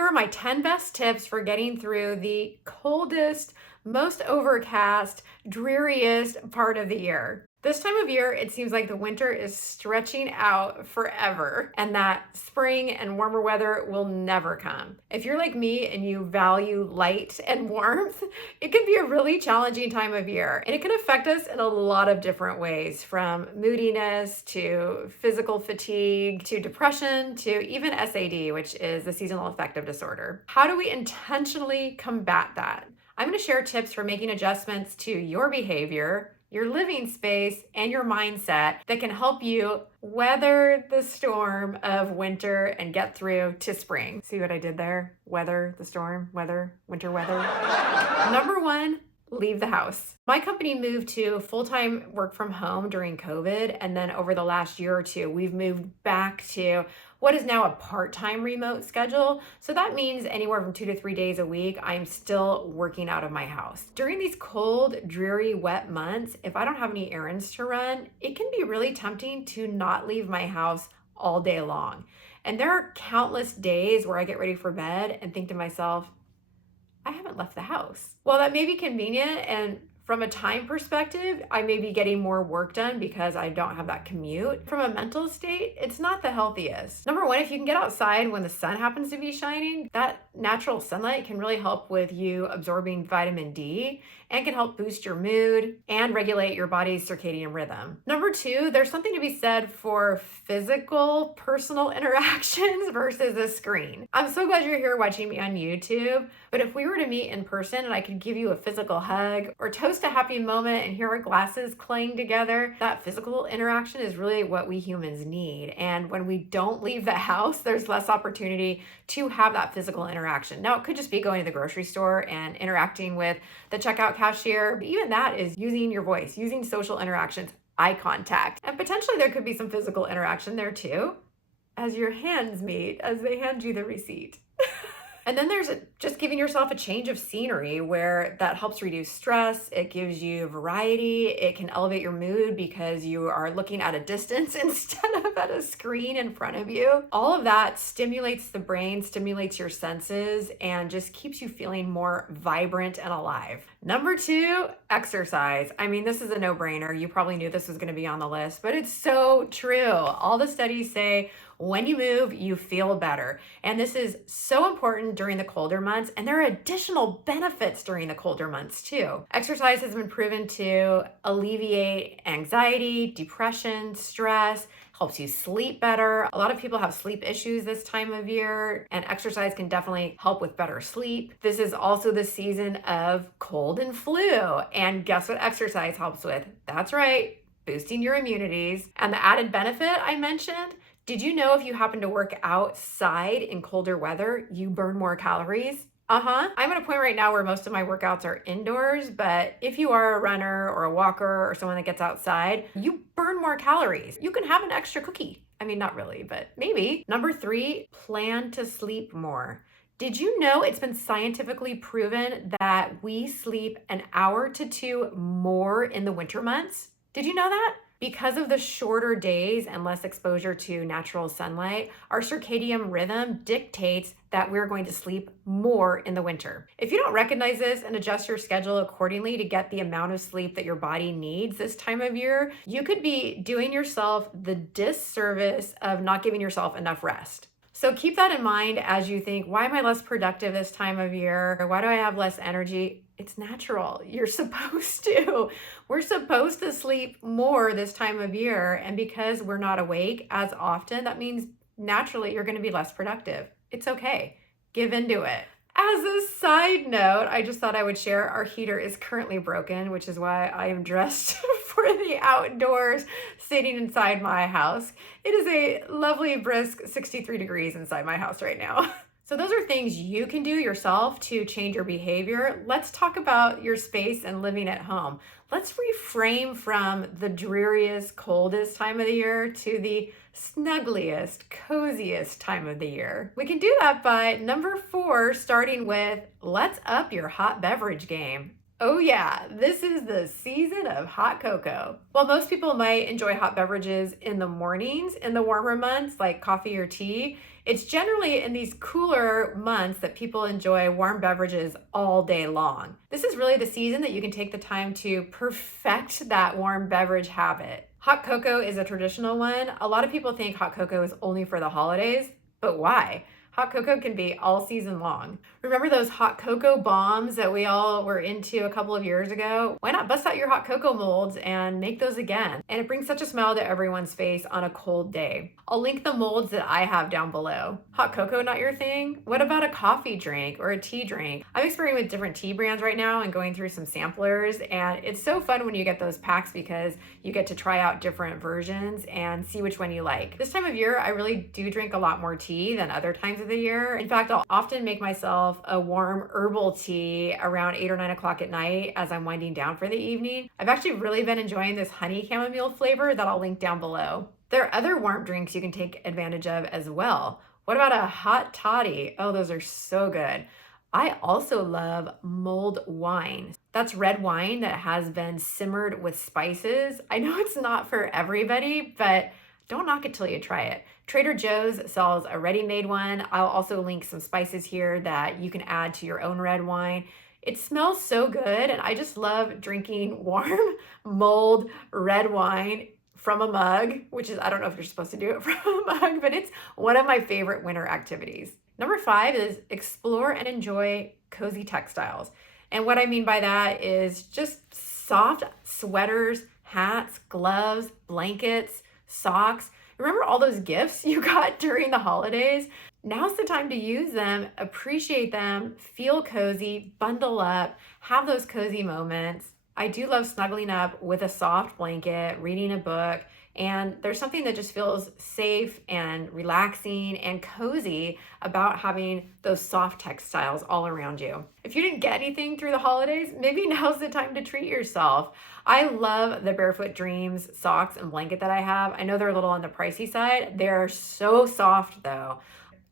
here are my 10 best tips for getting through the coldest, most overcast, dreariest part of the year. This time of year, it seems like the winter is stretching out forever and that spring and warmer weather will never come. If you're like me and you value light and warmth, it can be a really challenging time of year and it can affect us in a lot of different ways, from moodiness to physical fatigue to depression to even SAD, which is the seasonal affective disorder. How do we intentionally combat that? I'm going to share tips for making adjustments to your behavior, your living space, and your mindset that can help you weather the storm of winter and get through to spring. See what I did there? Weather the storm, winter weather. Number one, leave the house. My company moved to full-time work from home during COVID, and then over the last year or two, we've moved back to what is now a part-time remote schedule. So that means anywhere from 2 to 3 days a week, I'm still working out of my house. During these cold, dreary, wet months, if I don't have any errands to run, it can be really tempting to not leave my house all day long. And there are countless days where I get ready for bed and think to myself, I haven't left the house. Well, that may be convenient, and from a time perspective, I may be getting more work done because I don't have that commute. From a mental state, it's not the healthiest. Number one, if you can get outside when the sun happens to be shining, that natural sunlight can really help with you absorbing vitamin D and can help boost your mood and regulate your body's circadian rhythm. Number two, there's something to be said for physical, personal interactions versus a screen. I'm so glad you're here watching me on YouTube, but if we were to meet in person and I could give you a physical hug or toast a happy moment and hear our glasses clang together, that physical interaction is really what we humans need. And when we don't leave the house, there's less opportunity to have that physical interaction. Now, it could just be going to the grocery store and interacting with the checkout cashier, but even that is using your voice, using social interactions, eye contact, and potentially there could be some physical interaction there too, as your hands meet, as they hand you the receipt. And then there's just giving yourself a change of scenery where that helps reduce stress. It gives you variety. It can elevate your mood because you are looking at a distance instead of at a screen in front of you. All of that stimulates the brain, stimulates your senses, and just keeps you feeling more vibrant and alive. Number two, exercise. I mean, this is a no-brainer. You probably knew this was going to be on the list, but it's so true. All the studies say when you move, you feel better. And this is so important during the colder months. And there are additional benefits during the colder months too. Exercise has been proven to alleviate anxiety, depression, stress, helps you sleep better. A lot of people have sleep issues this time of year, and exercise can definitely help with better sleep. This is also the season of cold and flu. And guess what exercise helps with? That's right, boosting your immunities. And the added benefit I mentioned, did you know if you happen to work outside in colder weather, you burn more calories? I'm at a point right now where most of my workouts are indoors, but if you are a runner or a walker or someone that gets outside, you burn more calories. You can have an extra cookie. I mean, not really, but maybe. Number three, plan to sleep more. Did you know it's been scientifically proven that we sleep an hour to 2 more in the winter months? Did you know that? Because of the shorter days and less exposure to natural sunlight, our circadian rhythm dictates that we're going to sleep more in the winter. If you don't recognize this and adjust your schedule accordingly to get the amount of sleep that your body needs this time of year, you could be doing yourself the disservice of not giving yourself enough rest. So keep that in mind as you think, why am I less productive this time of year? Or why do I have less energy? It's natural. You're supposed to. We're supposed to sleep more this time of year. And because we're not awake as often, that means naturally you're going to be less productive. It's okay. Give into it. As a side note, I just thought I would share our heater is currently broken, which is why I am dressed for the outdoors, sitting inside my house. It is a lovely, brisk 63 degrees inside my house right now. So those are things you can do yourself to change your behavior. Let's talk about your space and living at home. Let's reframe from the dreariest, coldest time of the year to the snuggliest, coziest time of the year. We can do that by number 4, starting with let's up your hot beverage game. Oh, yeah, this is the season of hot cocoa. While most people might enjoy hot beverages in the mornings in the warmer months, like coffee or tea, it's generally in these cooler months that people enjoy warm beverages all day long. This is really the season that you can take the time to perfect that warm beverage habit. Hot cocoa is a traditional one. A lot of people think hot cocoa is only for the holidays, but why? Hot cocoa can be all season long. Remember those hot cocoa bombs that we all were into a couple of years ago? Why not bust out your hot cocoa molds and make those again? And it brings such a smile to everyone's face on a cold day. I'll link the molds that I have down below. Hot cocoa not your thing? What about a coffee drink or a tea drink? I'm experimenting with different tea brands right now and going through some samplers, and it's so fun when you get those packs because you get to try out different versions and see which one you like. This time of year, I really do drink a lot more tea than other times of the year. In fact, I'll often make myself a warm herbal tea around 8 or 9 o'clock at night as I'm winding down for the evening. I've actually really been enjoying this honey chamomile flavor that I'll link down below. There are other warm drinks you can take advantage of as well. What about a hot toddy? Oh, those are so good. I also love mulled wine. That's red wine that has been simmered with spices. I know it's not for everybody, but don't knock it till you try it. Trader Joe's sells a ready-made one. I'll also link some spices here that you can add to your own red wine. It smells so good, and I just love drinking warm mulled red wine from a mug, which is, I don't know if you're supposed to do it from a mug, but it's one of my favorite winter activities. Number 5 is explore and enjoy cozy textiles. And what I mean by that is just soft sweaters, hats, gloves, blankets, socks. Remember all those gifts you got during the holidays? Now's the time to use them, appreciate them, feel cozy, bundle up, have those cozy moments. I do love snuggling up with a soft blanket, reading a book, and there's something that just feels safe and relaxing and cozy about having those soft textiles all around you. If you didn't get anything through the holidays, maybe now's the time to treat yourself. I love the Barefoot Dreams socks and blanket that I have. I know they're a little on the pricey side. They're so soft though.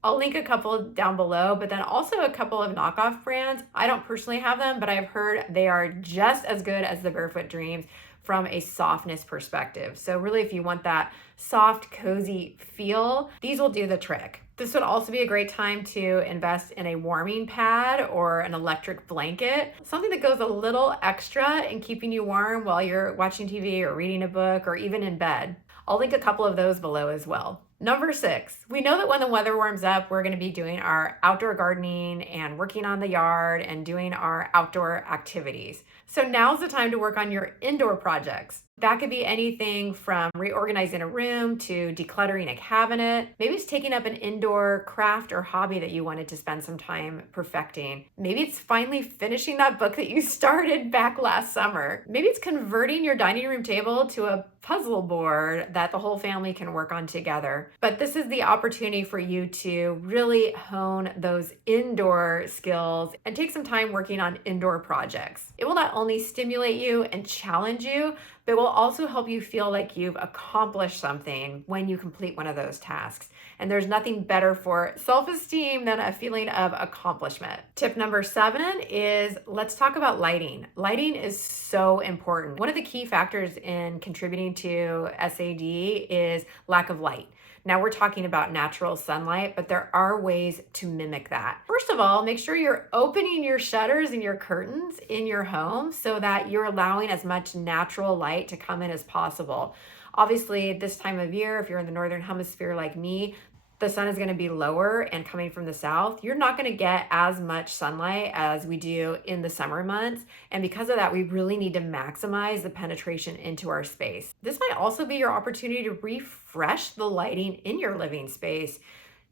I'll link a couple down below, but then also a couple of knockoff brands. I don't personally have them, but I've heard they are just as good as the Barefoot Dreams from a softness perspective. So really, if you want that soft, cozy feel, these will do the trick. This would also be a great time to invest in a warming pad or an electric blanket, something that goes a little extra in keeping you warm while you're watching TV or reading a book or even in bed. I'll link a couple of those below as well. Number 6, we know that when the weather warms up, we're going to be doing our outdoor gardening and working on the yard and doing our outdoor activities. So now's the time to work on your indoor projects. That could be anything from reorganizing a room to decluttering a cabinet. Maybe it's taking up an indoor craft or hobby that you wanted to spend some time perfecting. Maybe it's finally finishing that book that you started back last summer. Maybe it's converting your dining room table to a puzzle board that the whole family can work on together. But this is the opportunity for you to really hone those indoor skills and take some time working on indoor projects. It will not only stimulate you and challenge you, but will also help you feel like you've accomplished something when you complete one of those tasks. And there's nothing better for self-esteem than a feeling of accomplishment. Tip number 7 is let's talk about lighting. Lighting is so important. One of the key factors in contributing to SAD is lack of light. Now we're talking about natural sunlight, but there are ways to mimic that. First of all, make sure you're opening your shutters and your curtains in your home so that you're allowing as much natural light to come in as possible. Obviously, this time of year, if you're in the Northern Hemisphere like me, the sun is going to be lower and coming from the south. You're not going to get as much sunlight as we do in the summer months. And because of that, we really need to maximize the penetration into our space. This might also be your opportunity to refresh the lighting in your living space.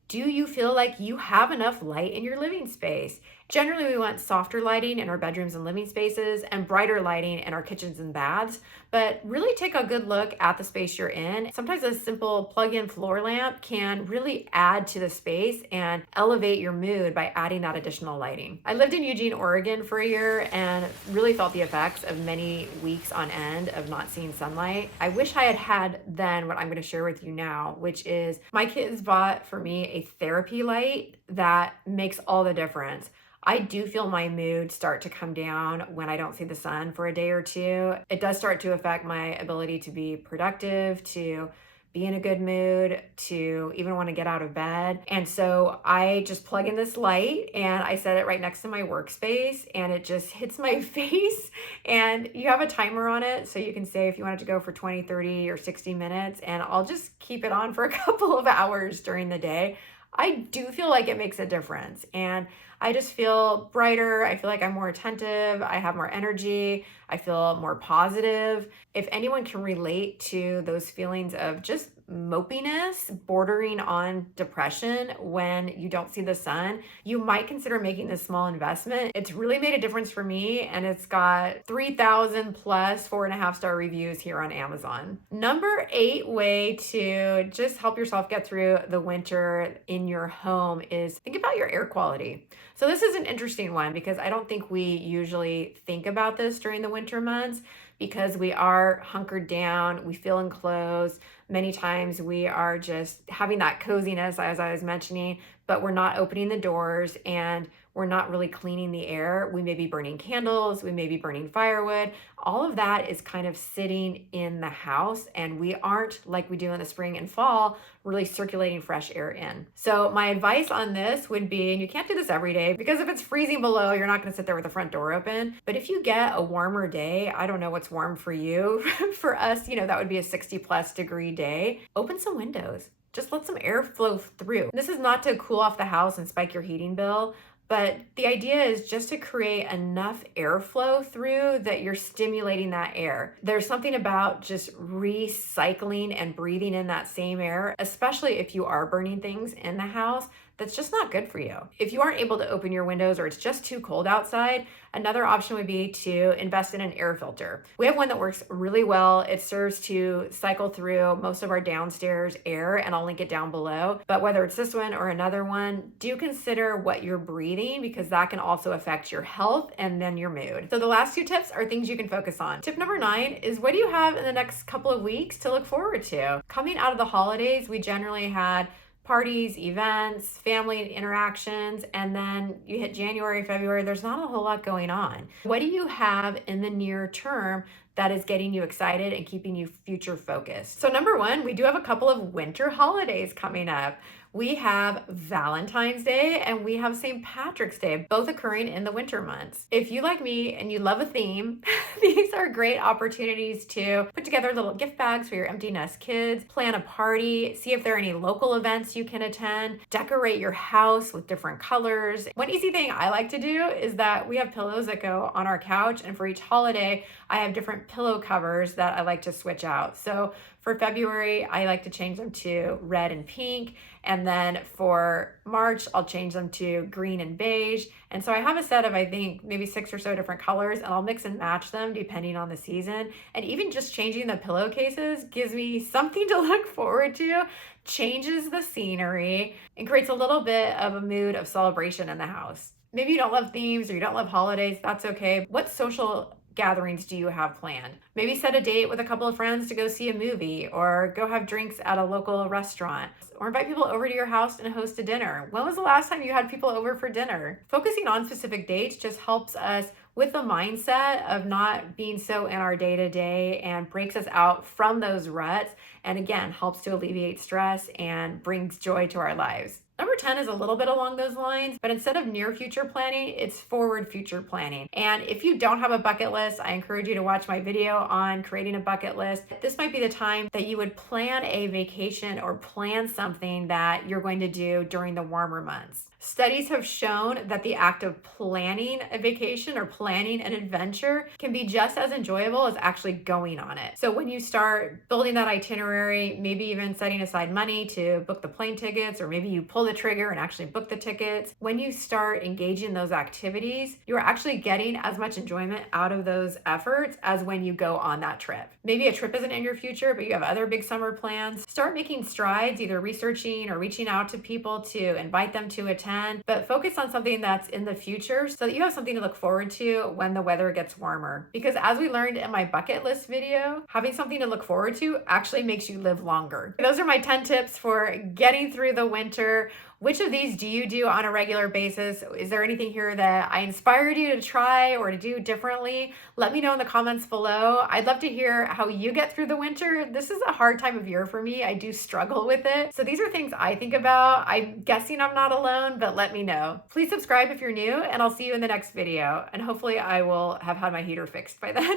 Do you feel like you have enough light in your living space? Generally, we want softer lighting in our bedrooms and living spaces and brighter lighting in our kitchens and baths, but really take a good look at the space you're in. Sometimes a simple plug-in floor lamp can really add to the space and elevate your mood by adding that additional lighting. I lived in Eugene, Oregon for a year and really felt the effects of many weeks on end of not seeing sunlight. I wish I had had then what I'm going to share with you now, which is my kids bought for me a therapy light that makes all the difference. I do feel my mood start to come down when I don't see the sun for a day or two. It does start to affect my ability to be productive, to be in a good mood, to even want to get out of bed. And so I just plug in this light and I set it right next to my workspace and it just hits my face. And you have a timer on it. So you can say if you want it to go for 20, 30, or 60 minutes. And I'll just keep it on for a couple of hours during the day. I do feel like it makes a difference. And I just feel brighter. I feel like I'm more attentive. I have more energy. I feel more positive. If anyone can relate to those feelings of just mopiness bordering on depression when you don't see the sun, you might consider making this small investment. It's really made a difference for me, and it's got 3,000 plus 4.5-star reviews here on Amazon. Number 8 way to just help yourself get through the winter in your home is think about your air quality. So this is an interesting one because I don't think we usually think about this during the winter months because we are hunkered down, we feel enclosed. Many times we are just having that coziness, as I was mentioning, but we're not opening the doors and we're not really cleaning the air. We may be burning candles, we may be burning firewood. All of that is kind of sitting in the house, and we aren't, like we do in the spring and fall, really circulating fresh air in. So my advice on this would be, and you can't do this every day because if it's freezing below, you're not going to sit there with the front door open. But if you get a warmer day, I don't know what's warm for you. For us, that would be a 60+ degree day. Open some windows. Just let some air flow through. This is not to cool off the house and spike your heating bill, but the idea is just to create enough airflow through that you're stimulating that air. There's something about just recycling and breathing in that same air, especially if you are burning things in the house, that's just not good for you. If you aren't able to open your windows or it's just too cold outside, another option would be to invest in an air filter. We have one that works really well. It serves to cycle through most of our downstairs air, and I'll link it down below. But whether it's this one or another one, do consider what you're breathing because that can also affect your health and then your mood. So the last 2 tips are things you can focus on. Tip number 9 is what do you have in the next couple of weeks to look forward to? Coming out of the holidays, we generally had parties, events, family interactions, and then you hit January, February, there's not a whole lot going on. What do you have in the near term that is getting you excited and keeping you future focused? So number 1, we do have a couple of winter holidays coming up. We have Valentine's Day and we have St. Patrick's Day, both occurring in the winter months. If you like me and you love a theme, these are great opportunities to put together little gift bags for your empty nest kids, plan a party, see if there are any local events you can attend, decorate your house with different colors. One easy thing I like to do is that we have pillows that go on our couch, and for each holiday, I have different pillow covers that I like to switch out. So for February, I like to change them to red and pink. And then for March, I'll change them to green and beige. And so I have a set of, I think, maybe 6 or so different colors, and I'll mix and match them depending on the season. And even just changing the pillowcases gives me something to look forward to, changes the scenery, and creates a little bit of a mood of celebration in the house. Maybe you don't love themes or you don't love holidays, that's okay. What social gatherings do you have planned? Maybe set a date with a couple of friends to go see a movie or go have drinks at a local restaurant or invite people over to your house and host a dinner. When was the last time you had people over for dinner? Focusing on specific dates just helps us with the mindset of not being so in our day-to-day and breaks us out from those ruts, and again, helps to alleviate stress and brings joy to our lives. Number 10 is a little bit along those lines, but instead of near future planning, it's forward future planning. And if you don't have a bucket list, I encourage you to watch my video on creating a bucket list. This might be the time that you would plan a vacation or plan something that you're going to do during the warmer months. Studies have shown that the act of planning a vacation or planning an adventure can be just as enjoyable as actually going on it. So when you start building that itinerary, maybe even setting aside money to book the plane tickets, or maybe you pull the trigger and actually book the tickets, when you start engaging in those activities, you're actually getting as much enjoyment out of those efforts as when you go on that trip. Maybe a trip isn't in your future, but you have other big summer plans. Start making strides, either researching or reaching out to people to invite them to attend, but focus on something that's in the future so that you have something to look forward to when the weather gets warmer. Because as we learned in my bucket list video, having something to look forward to actually makes you live longer. Those are my 10 tips for getting through the winter Which of these do you do on a regular basis? Is there anything here that I inspired you to try or to do differently? Let me know in the comments below. I'd love to hear how you get through the winter. This is a hard time of year for me. I do struggle with it. So these are things I think about. I'm guessing I'm not alone, but let me know. Please subscribe if you're new, and I'll see you in the next video. And hopefully I will have had my heater fixed by then.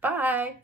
Bye.